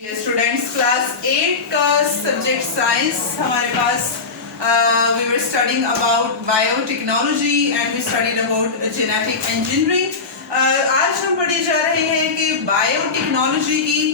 Students class 8 का subject science हमारे पास we were studying about biotechnology and we studied about genetic engineering. आज हम पढ़े जा रहे हैं कि बायोटेक्नोलॉजी की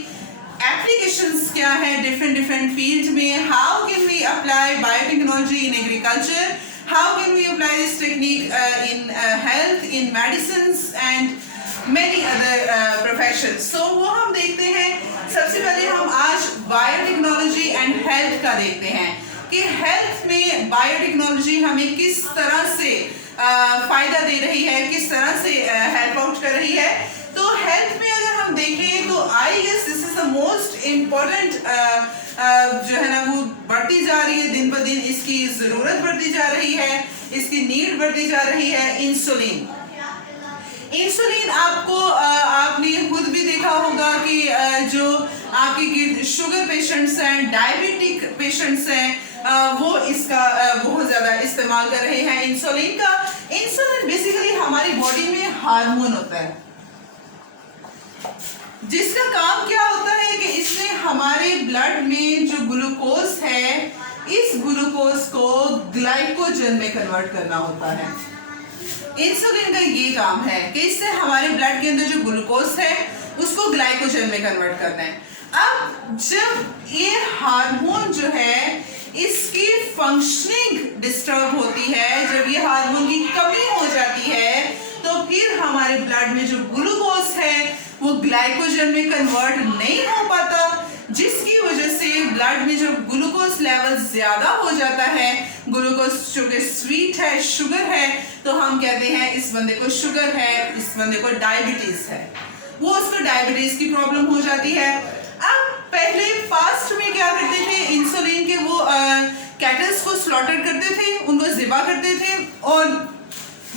एप्लीकेशंस क्या है डिफरेंट फील्ड में। How can we apply biotechnology in agriculture, how can we apply this technique in health, in medicines and many other professions। So वो हम देखते हैं। सबसे पहले हम आज बायोटेक्नोलॉजी एंड हेल्थ का देखते हैं कि हेल्थ में बायोटेक्नोलॉजी हमें किस तरह से फायदा दे रही है, किस तरह से हेल्प आउट कर रही है। तो हेल्थ में अगर हम देखें तो I guess this is the most important जो है ना वो बढ़ती जा रही है दिन ब दिन, इसकी जरूरत बढ़ती जा रही है, इसकी नीड बढ़ती जा रही है। इंसुलिन इंसुलिन आपको आपने खुद भी देखा होगा कि जो आपके शुगर पेशेंट्स हैं, डायबिटिक पेशेंट्स हैं, वो इसका बहुत ज़्यादा इस्तेमाल कर रहे हैं इंसुलिन का। इंसुलिन बेसिकली हमारी बॉडी में हार्मोन होता है जिसका काम क्या होता है कि इससे हमारे ब्लड में जो ग्लूकोज है, इस ग्लूकोज को ग्लाइकोजन में कन्वर्ट करना होता है। इंसुलिन का ये काम है कि इससे हमारे ब्लड के अंदर जो ग्लूकोज है उसको ग्लाइकोजन में कन्वर्ट करना है। अब जब ये हार्मोन जो है इसकी फंक्शनिंग डिस्टर्ब होती है, जब ये हार्मोन की कमी हो जाती है तो फिर हमारे ब्लड में जो ग्लूकोज है वो ग्लाइकोजन में कन्वर्ट नहीं हो पाता, जिसकी वजह से ब्लड में जो ग्लूकोज लेवल ज्यादा हो जाता है, ग्लूकोज जो कि स्वीट है, शुगर है, तो हम कहते हैं इस बंदे को शुगर है, इस बंदे को डायबिटीज है, वो उसको डायबिटीज की प्रॉब्लम हो जाती है। अब पहले पास्ट में क्या करते थे, इंसुलिन के वो कैटल्स को स्लॉटर करते थे, उनको ज़िबा करते थे और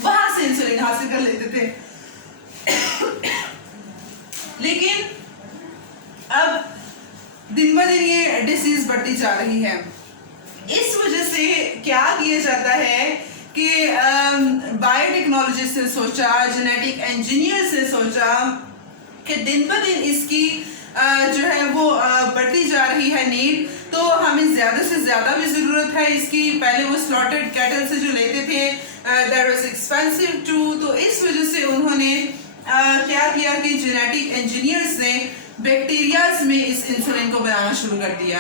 वहां से इंसुलिन हासिल कर लेते थे। लेकिन अब दिन ब दिन ये डिसीज बढ़ती जा रही है। इस वजह से क्या किया जाता है कि बायोटेक्नोलॉजिस्ट ने सोचा, जेनेटिक इंजीनियर से सोचा कि दिन ब दिन इसकी जो है वो बढ़ती जा रही है नीड, तो हमें ज़्यादा से ज़्यादा भी ज़रूरत है इसकी। पहले वो स्लॉटेड कैटल से जो लेते थे दैट वाज एक्सपेंसिव टू, तो इस वजह से उन्होंने क्या किया कि जेनेटिक इंजीनियर्स ने बैक्टीरियाज में इस इंसुलिन को बनाना शुरू कर दिया।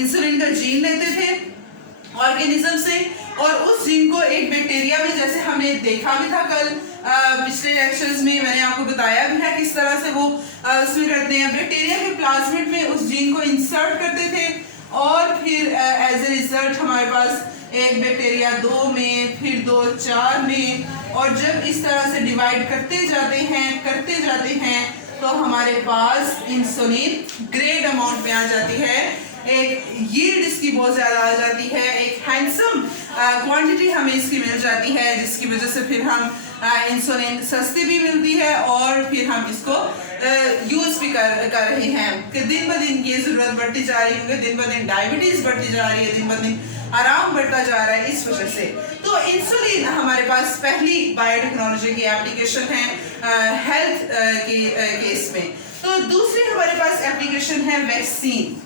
इंसुलिन का जीन लेते थे ऑर्गेनिज्म से और उस जीन को एक बैक्टीरिया में, जैसे हमने देखा भी था कल पिछले लेक्चर्स में, मैंने आपको बताया भी है किस तरह से वो उसमें करते हैं, बैक्टीरिया के प्लाज्मिड में उस जीन को इंसर्ट करते थे और फिर एज ए रिजल्ट हमारे पास एक बैक्टीरिया 2 में, फिर 2 4 में, और जब इस तरह से डिवाइड करते जाते हैं तो हमारे पास इंसुलिन ग्रेट अमाउंट में आ जाती है, एक यील्ड इसकी बहुत ज़्यादा आ जाती है, एक हैंडसम क्वांटिटी हमें इसकी मिल जाती है, जिसकी वजह से फिर हम इंसुलिन सस्ती भी मिलती है और फिर हम इसको यूज़ भी कर रहे हैं कि दिन ब दिन ये ज़रूरत बढ़ती जा रही है, दिन ब दिन डायबिटीज़ बढ़ती जा रही है, दिन ब दिन आराम बढ़ता जा रहा है इस वजह से। तो इंसुलिन हमारे पास पहली बायोटेक्नोलॉजी की एप्लीकेशन है हेल्थ की केस में। तो दूसरी हमारे पास एप्लीकेशन है वैक्सीन।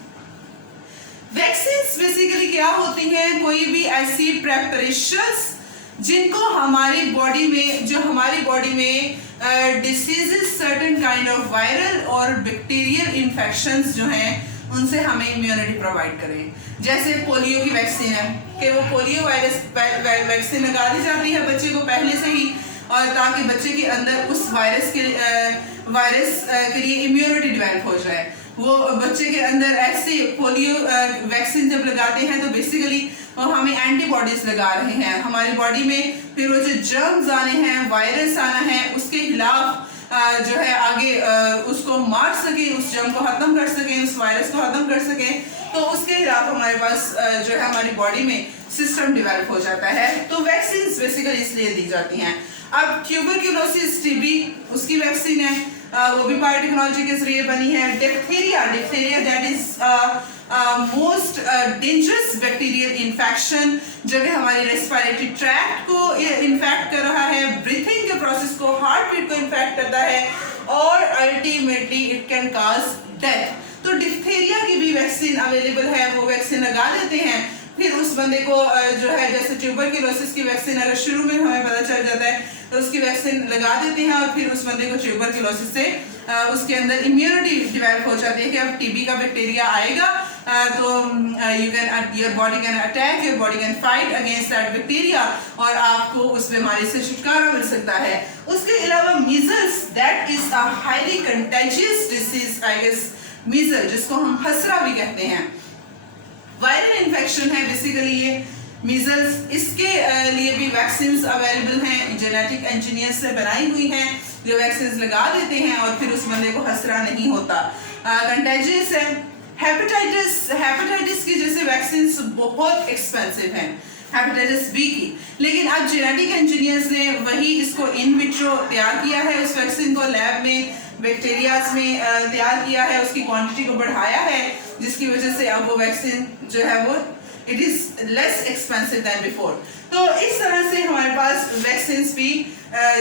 वैक्सीन्स बेसिकली क्या होती हैं, कोई भी ऐसी प्रेपरेशंस जिनको हमारी बॉडी में, जो हमारी बॉडी में diseases, certain kind of viral और बैक्टीरियल इन्फेक्शंस जो हैं उनसे हमें इम्यूनिटी प्रोवाइड करें। जैसे पोलियो की वैक्सीन है कि वो पोलियो वायरस वैक्सीन लगा दी जाती है बच्चे को पहले से ही, और ताकि बच्चे के अंदर उस वायरस के लिए इम्यूनिटी डेवलप हो जाए। वो बच्चे के अंदर ऐसे पोलियो वैक्सीन जब लगाते हैं तो बेसिकली हमें एंटीबॉडीज लगा रहे हैं हमारी बॉडी में, फिर वो जो जर्म्स आने हैं, वायरस आना है, उसके खिलाफ जो है आगे उसको मार सके, उस जर्म को खत्म कर सके, उस वायरस को खत्म कर सके, तो उसके खिलाफ हमारे पास जो है हमारी बॉडी में सिस्टम डेवलप हो जाता है। तो वैक्सीन बेसिकली इसलिए दी जाती हैं। अब ट्यूबरक्यूलोसिस, टीबी, उसकी वैक्सीन है, वो भी बायोटेक्नोलॉजी के जरिए बनी है। Diphtheria that is most dangerous bacterial infection, जो कि हमारी रेस्पिरेटरी ट्रैक्ट को इन्फेक्ट कर रहा है, ब्रीथिंग के प्रोसेस को, हार्ट बीट को इन्फेक्ट करता है और ultimately it can cause death. तो डिप्थेरिया की भी वैक्सीन अवेलेबल है, वो वैक्सीन लगा देते हैं। फिर उस बंदे को जो है जैसे ट्यूबरक्लोसिस की वैक्सीन अगर शुरू में हमें पता चल जाता है तो उसकी वैक्सीन लगा देते हैं और फिर उस बंदे को ट्यूबरक्लोसिस से उसके अंदर इम्यूनिटी डेवलप हो जाती है कि अब टीबी का बैक्टीरिया आएगा तो your body can attack, your body can fight against that bacteria और आपको उस बीमारी से छुटकारा मिल सकता है। उसके अलावा measles, that is a highly contagious disease, I guess measle जिसको हम खसरा भी कहते हैं, वायरल इन्फेक्शन है बेसिकली ये मीजल्स। इसके लिए भी वैक्सीन अवेलेबल हैं, जेनेटिक इंजीनियर से बनाई हुई हैं, जो वैक्सीन लगा देते हैं और फिर उस बंदे को खसरा नहीं होता। कंटेजियस है। हेपेटाइटिस की जैसे वैक्सीन बहुत एक्सपेंसिव हैं, हेपेटाइटिस बी की, लेकिन अब जेनेटिक इंजीनियर्स ने वही इसको इन विट्रो तैयार किया है, उस वैक्सीन को लैब में बैक्टीरियाज में तैयार किया है, उसकी क्वांटिटी को बढ़ाया है, जिसकी वजह से अब वो वैक्सीन जो है वो it is less expensive than before. तो इस तरह से हमारे पास वैक्सीन भी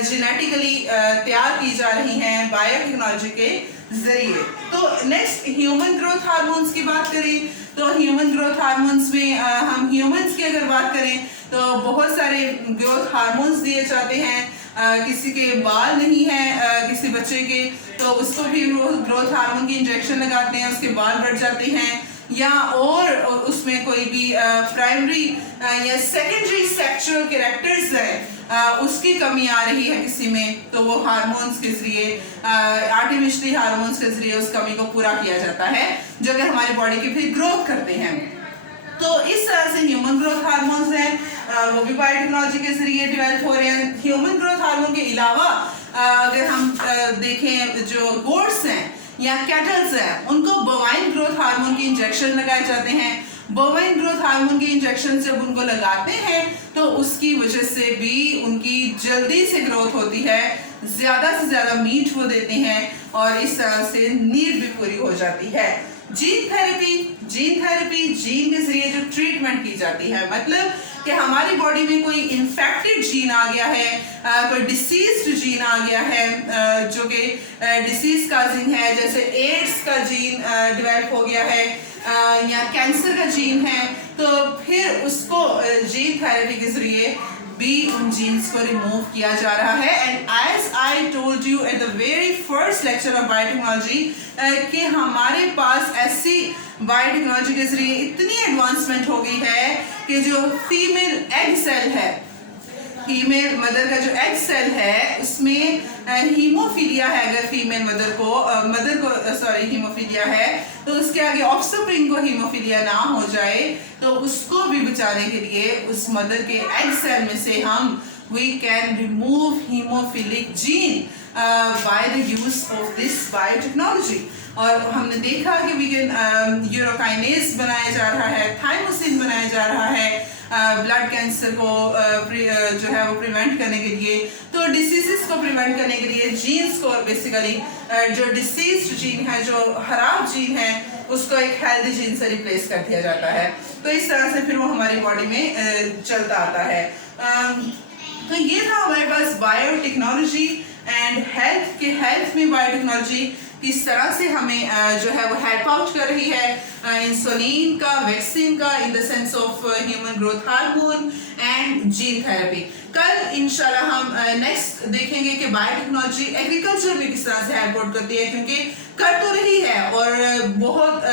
जेनेटिकली तैयार की जा रही हैं बायोटेक्नोलॉजी के जरिए। तो नेक्स्ट ह्यूमन ग्रोथ हार्मोन्स की बात करें तो ह्यूमन ग्रोथ हार्मोन्स में हम ह्यूमंस की अगर बात करें तो बहुत सारे ग्रोथ हार्मोन्स दिए जाते हैं। किसी के बाल नहीं है किसी बच्चे के तो उसको भी ग्रोथ हार्मोन की इंजेक्शन लगाते हैं, उसके बाल बढ़ जाते हैं, या और उसमें कोई भी प्राइमरी या सेकेंडरी सेक्सुअल कैरेक्टर्स है उसकी कमी आ रही है किसी में, तो वो हार्मोन्स के जरिए आर्टिफिशियली हार्मोन्स के जरिए उस कमी को पूरा किया जाता है जो कि हमारी बॉडी की फिर ग्रोथ करते हैं। तो इस तरह से ह्यूमन ग्रोथ हार्मोन्स हैं वो भी बायोटेक्नोलॉजी के जरिए डेवलप हो रहे हैं। ह्यूमन ग्रोथ हार्मोन के अलावा अगर हम देखें जो गोट्स हैं या कैटल्स हैं उनको बोवाइन ग्रोथ हार्मोन की इंजेक्शन लगाए जाते हैं। बोवाइन ग्रोथ हार्मोन की इंजेक्शन जब उनको लगाते हैं तो उसकी वजह से भी उनकी जल्दी से ग्रोथ होती है, ज्यादा से ज्यादा मीट वो देते हैं और इस तरह से नीड भी पूरी हो जाती है। जीन थेरेपी जीन के जरिए जो ट्रीटमेंट की जाती है, मतलब कि हमारी बॉडी में कोई इन्फेक्टेड जीन आ गया है, कोई डिसीज्ड जीन आ गया है जो कि डिसीज का जीन है, जैसे एड्स का जीन डेवलप हो गया है या कैंसर का जीन है, तो फिर उसको जीन थेरेपी के जरिए भी उन जीन्स को रिमूव किया जा रहा है। And as I told you at the very first lecture of biotechnology कि हमारे पास ऐसी बायोटेक्नोलॉजी के जरिए इतनी एडवांसमेंट हो गई है कि जो फीमेल एग सेल है, फीमेल मदर का जो एग सेल है उसमें हीमोफीलिया है, अगर फीमेल मदर को हीमोफीलिया है तो उसके आगे ऑफस्प्रिंग को हीमोफीलिया ना हो जाए तो उसको भी बचाने के लिए उस मदर के एग सेल में से हम we can remove hemophilic gene by the use of this biotechnology। और हमने देखा कि we can यूरोकाइनेज बनाया जा रहा है, थाइमोसिन बनाया जा रहा है ब्लड कैंसर को जो है वो प्रिवेंट करने के लिए। तो डिसीजेस को प्रिवेंट करने के लिए जीन्स को बेसिकली जो डिसीज जीन है, जो खराब जीन है, उसको एक हेल्दी जीन से रिप्लेस कर दिया जाता है। तो इस तरह से फिर वो हमारी बॉडी में चलता आता है। तो ये था हमारे पास बायोटेक्नोलॉजी एंड हेल्थ में बायोटेक्नोलॉजी किस तरह से हमें जो है वो हेल्प आउट कर रही है इंसुलिन का, वैक्सीन का, in the sense of human growth hormone and gene therapy. कल इंशाल्लाह हम नेक्स्ट देखेंगे कि बायोटेक्नोलॉजी एग्रीकल्चर में किस तरह से हेल्प आउट करती है, क्योंकि कर तो रही है और बहुत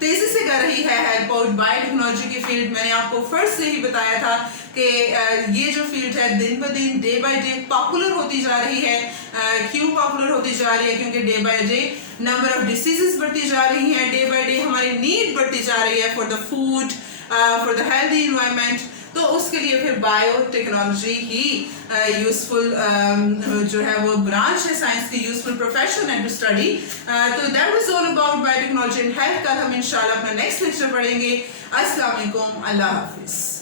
तेजी से कर रही है हेल्प आउट बायोटेक्नोलॉजी की फील्ड। मैंने आपको फर्स्ट से ही बताया था कि ये जो फील्ड है दिन ब दिन डे बाय डे पॉपुलर होती जा रही है। क्यों पॉपुलर होती जा रही है? क्योंकि day by day number of diseases बढ़ती जा रही है, डे बाय डे हमारी नीड बढ़ती जा रही है for the food, for the healthy environment. तो उसके लिए फिर बायोटेक्नोलॉजी ही यूजफुल जो है वो ब्रांच है साइंस की, यूजफुल प्रोफेशन है टू स्टडी। तो that was all about biotechnology and health. कल हम इंशाल्लाह अपना नेक्स्ट लेक्चर पढ़ेंगे। अस्सलाम वालेकुम, अल्लाह हाफिज।